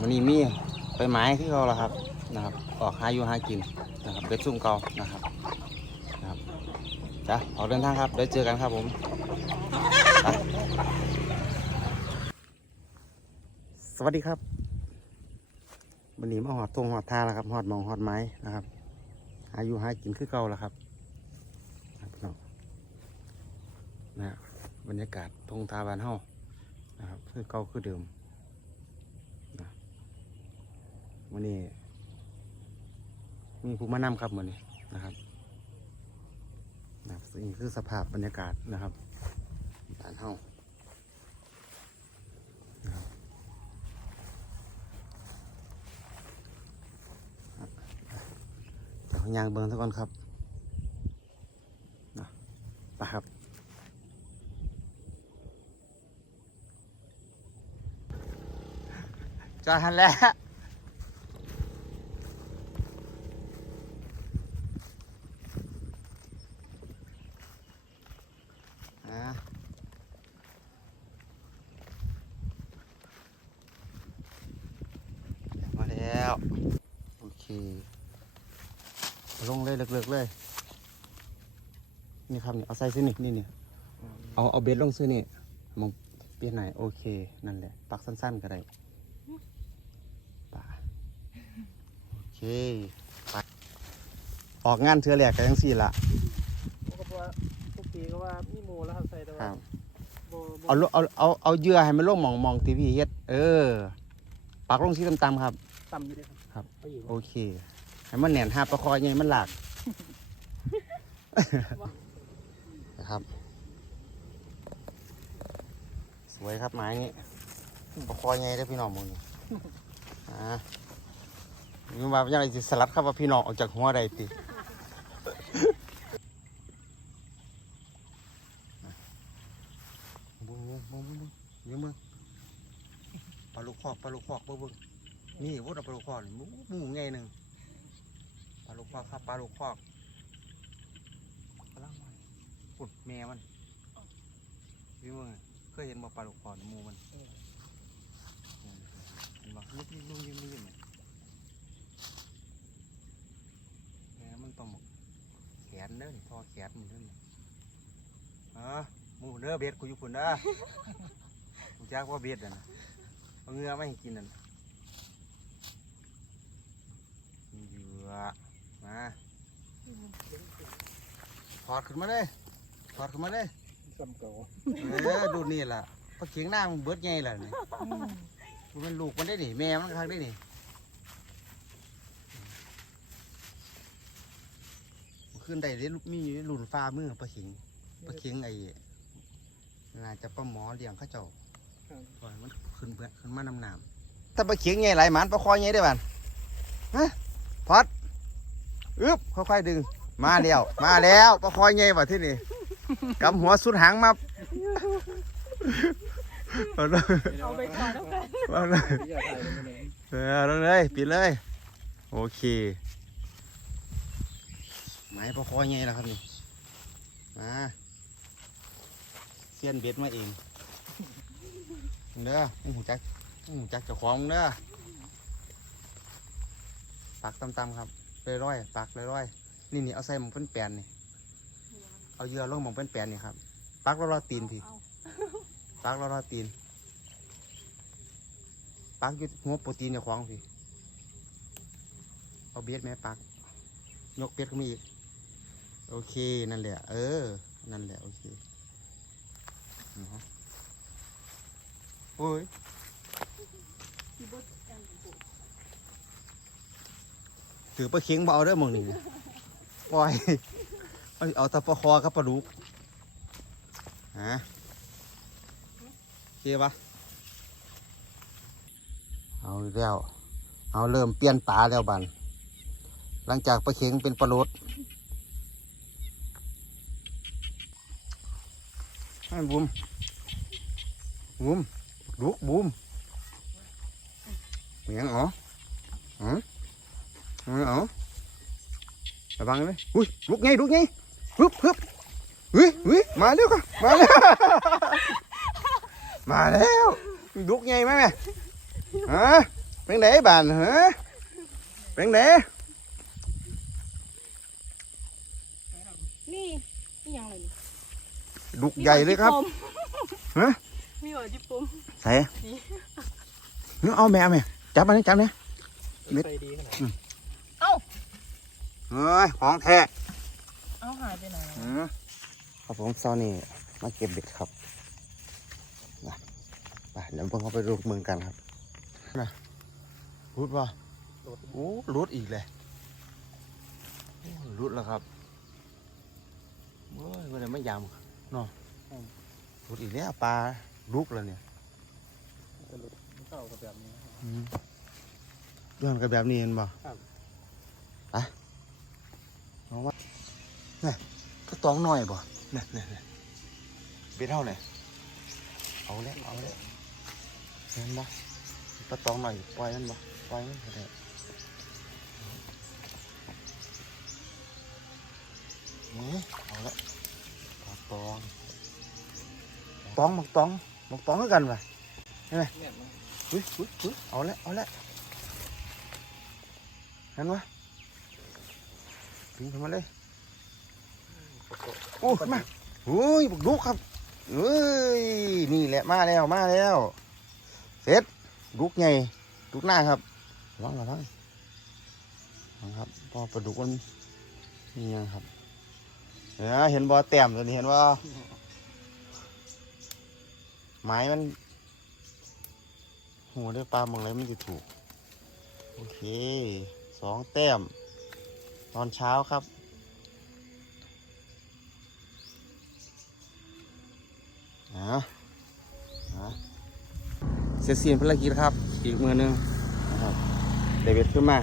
วันนี้มีไปไม้ที่เขาแล้วครับนะครับ ออกหาอยู่หากินนะครับเบ็ดซุ่มเกานะครับนะครับจ้ะออกเดินทางครับเดี๋ยวเจอกันครับผมสวัสดีครับวันนี้มาหอดทงหอดทาแล้วครับหอดหมองหอดไม้นะครับหาอยู่หากินคือเก่าแล้วครับครับพี่น้องนะบรรยากาศทงทาบานเฮานะครับคือเก่าคือเดิม วันนี้มีผู้มานำครับวันนี้นะครับนะครับนี่คือสภาพบรรยากาศนะครับบ้านเฮาเดี๋ยวยางเบิ้งซะก่อนครับนะไปครับจอดทันแล้ว อะมาแล้ว โอเค ลงเลยเลิกๆเลย นี่ครับนี่เอาใส่ซื้อนี่นี่นี่เอาเอาเบสลงซื้อนี่มองเปลี่ยนไหนโอเค นั่นแหละ ปักสั้นๆก็ได้ป่าโอเคไปออกงานเทือแหลกกันยังสี่ละก็บอกว่าทุกปีก็ว่ามีหมูแล้วครับใส่แต่คว่ารับโบโบเอาลงเอาเอาเอาเหยื่อให้มันลงหมองหมองที่พี่เฮ็ด เออ ปักลงที่ต่ำๆครับ ต่ำอยู่เลยครับเอาอยู่โอเคให้มันแหนนห้าประคอยยังมันหลากนะครับ สวยครับไม้นี้ประคอยไงได้อพี่น้องมึงนี่อ่ามีว่ายังไงสิสลัดครับว่าพี่น้องออกจากหัวใดติบุ้งบุ้งบุ้งบุ้งยังมึง ปลาลูกคอกปลาลูกคอกเบิ้งๆนี่วุ้นเอาปลาลูกคอกนี่หมูหมูไงหนึ่งปลาลูกคอกครับปลาลูกคอกกำลังมาปุดแม่มันพี่มึงเคยเห็นบ่ปลาลูกคอกหมูมันเห็นบ่ลุกลุกยิ้มยิ้มเนี่ยแม่มันต้องบอกแขนเด้อนี่ทอแขนมันเด้อนี่อ่าหมูเด้อเบ็ดกูอยู่พุ่นเด้อกูจักว่าเบ็ดอะนะ เอาเงือไม่ให้กินนั่นเหยื่อมาถอดขึ้นมาเลยถอดขึ้นมาเลยซ้ำเก่าเออดูนี่ล่ะปลาเขียงหน้ามันเบิดไงล่ะนี่มันลูกมันได้นี่แม่มันคักได้นี่มันขึ้นได้เลยมีหลุนฟ้ามือปลาเขียงปลาเขียงไอ้น่าจะปลาหมอเลี้ยงเข้าเจ้า ปล่อยมันขึ้นเพื่อขึ้นมาน้ำหน้ำถ้าปลาเขียงใหญ่ไหลายหมันปลาคอยใหญ่ได้บ้านฮะพอดอึ๊บค่อยๆดึง มาแล้วมาแล้วปลาคอยใหญ่ว่ที่นี่กำหัวสุดหางมาเอาเลยเอาไปก่อนแล้วกันเอาเลยเอาเลยปิดเลย โอเคไม้ปลาคอยใหญ่แล้วครับนี่มาเสียนเบ็ดมาเอง เด้อมึงหูจักมึงหูจักเจ้าของเด้อปักต่ำๆครับร้อยๆปักร้อยๆนี่นี่เอาใส่หมองเป็นแปนนี่เอาเหยื่อลงหมองเป็นแปนนี่ครับปักรอๆตีนพี่ปักรอๆตีนปักอยุดหัวโปรตีนอย่าขวางพี่เอาเบียดแม่ปัก ยกเบียดก็มีอีก โอเค นั่นแหละ เออ นั่นแหละ โอเคอ โอ้ยถือปลาเค็งบ่เอาเด้อหมองนี่ปล่อย เอาเอาแตะปลาคอกับปลาดุกฮะโอเคปะเอาอีกแล้ว เอาเริ่มเปลี่ยนปลาแล้วบัน หลังจากปลาเค็งเป็นปลาโลดให้บุมบุม ลุกบุมเหมียงเหรอหืม เอาเอาระวังเลยอุ้ยลุกไงลุกไงฮึบฮึบเฮ้ยเฮ้ยมาแล้วค่ะมาแล้ว มาแล้วลุกไงไหมแม่ฮะ เป็นไหนบานฮะเป็นไหน นี่นี่ยังเลยนี่ ดุกใหญ่เลยครับ ฮะ มีหัวจิปุ่มใส่เนื้อเอาแม่เอาแม่จับมันจับเนี่ยเม็ดใส่ดีขนาดเอ้าเฮ้ยของแท้เอาหายไปไหนครับผมเช้านี่มาเก็บเบ็ดครับนะไปเดี๋ยวเพิ่งเข้าไปดูเมืองกันครับนะรุดป่ะรถโอ้รุดอีกเลยโอ้รุดแล้วครับเว้ยวันนี้ไม่ยำเนาะรุดอีกแล้วปลา ลุกแล้วเนี่ยจะรถมันเข้ากับแบบนี้นะครับ อืมย้อนกับแบบนี้เห็นบ่ครับ ไปน้องว่าเนี่ยก็ตองหน่อยบ่เนี่ยเนี่ยเนี่ยเบ็ดเท่าไหร่เอาแล้วเอาแล้วเห็นบ่ก็ตองหน่อยปล่อยมันบ่ปล่อยมันก็ได้นี่เอาละปลาตองตองหมักตอง หมักตองก็กันว่ะเนี่ยนะอุ้ยอุ้ยอุ้ยเอาละเอาละเห็นไหมถึงขึ้นมาเลยโอ้มาโอ้ยบุกดุกครับเอ้ยนี่แหละมาแล้วมาแล้วเสร็จดุกใหญ่ดุกหน้าครับระวังระวังระวังครับพอปลาดุกมันมียังครับเนี่ยเห็นบอแต้มตัวนี้เห็นว่า ไม้มันหัวได้ปลาบางไรมันจะถูก โอเค สองแต้ม ตอนเช้าครับ อะอะเสร็จสิ้นภารกิจครับ อีกมือหนึงนะครับเดวิดขึ้นมา